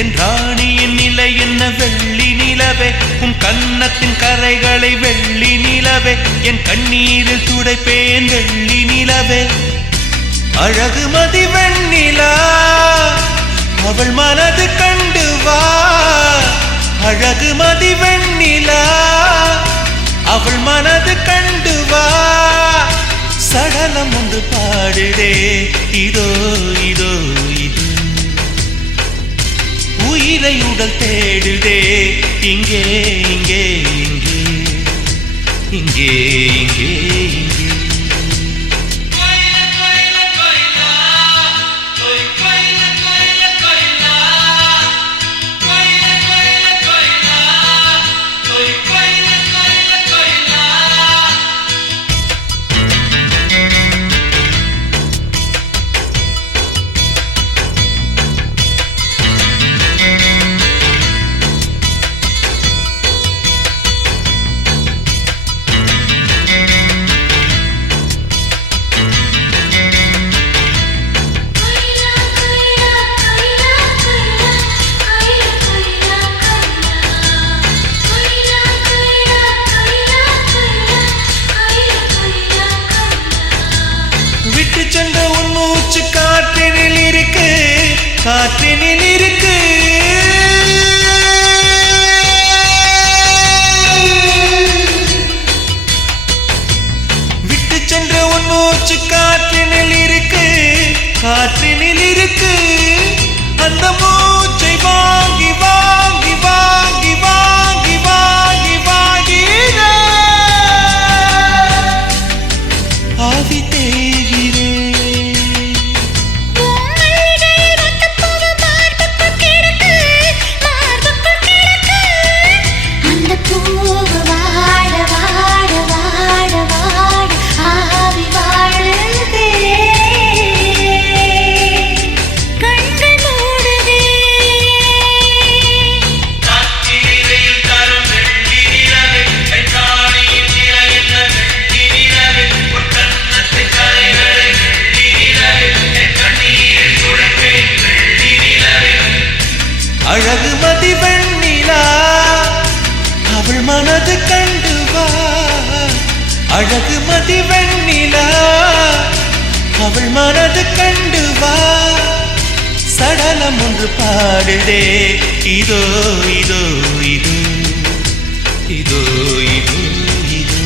என் ராணியின் நிலை என்ன வெள்ளி நிலவே உன் கன்னத்தின் கரைகளை வெள்ளி நிலவே என் கண்ணீரில் துடைப்பேன் வெள்ளி நிலவே அழகு மதி வெண்ணிலா அவள் மனது கண்டு வா அழகு மதி வெண்ணிலா அவள் மனது கண்டு வா சடலம் ஒன்று பாடுதே இதோ இதோ இது உயிரை உடல் தேடுதே இங்கே இங்கே இங்கே இங்கே இங்கே இங்கே சென்ற உன் மூச்சு காற்றினில் இருக்கு காற்றினில் இருக்கு விட்டு சென்ற உன் மூச்சு காற்றினில் இருக்கு காற்றினில் இருக்கு அந்த மூச்சை வாங்கி வாங்கி வாங்கி வாங்கி வாங்கி வாங்கி ஆவி தேகிறே அழகு மதி வெண்ணிலா அவள் மனது கண்டு வா அழகு மதி வெண்ணிலா அவள் மனது கண்டு வா சடலம் ஒன்று பாடுதே இதோ இதோ இதோ இதோ இதோ இதோ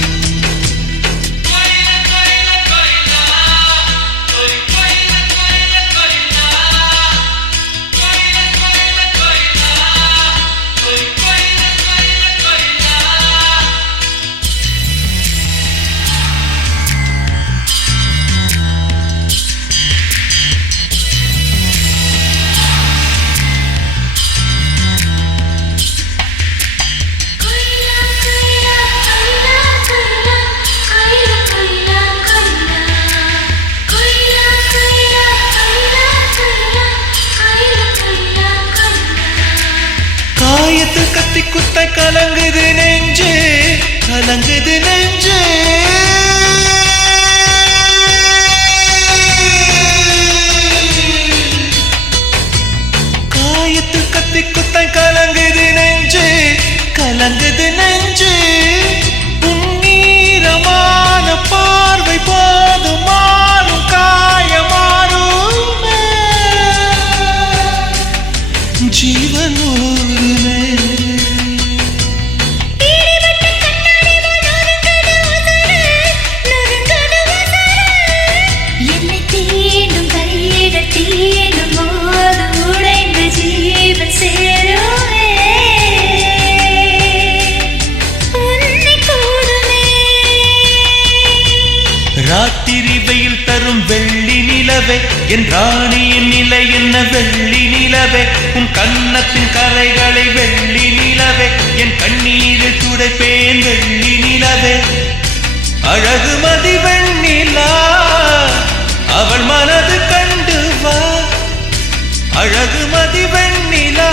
காயத்தில் கத்தி குத்த கலங்குது நெஞ்சு கலங்குது நெஞ்சு காயத்தில் கத்தி குத்த கலங்குது நெஞ்சு கலங்குது நெஞ்சு உன்னீரமான பார்வை போதும் மாறும் காயமாறும் ஜீவனோ ராத்திரி வெயில் தரும் வெள்ளி நிலவே என் ராணியின் நிலை என்ன வெள்ளி நிலவே உன் கன்னத்தின் கரைகளை வெள்ளி நிலவே என் கண்ணீரில் துடைப்பேன் வெள்ளி நிலவே அழகு மதி வெண்ணிலா அவள் மனது கண்டு வா அழகு மதி வெண்ணிலா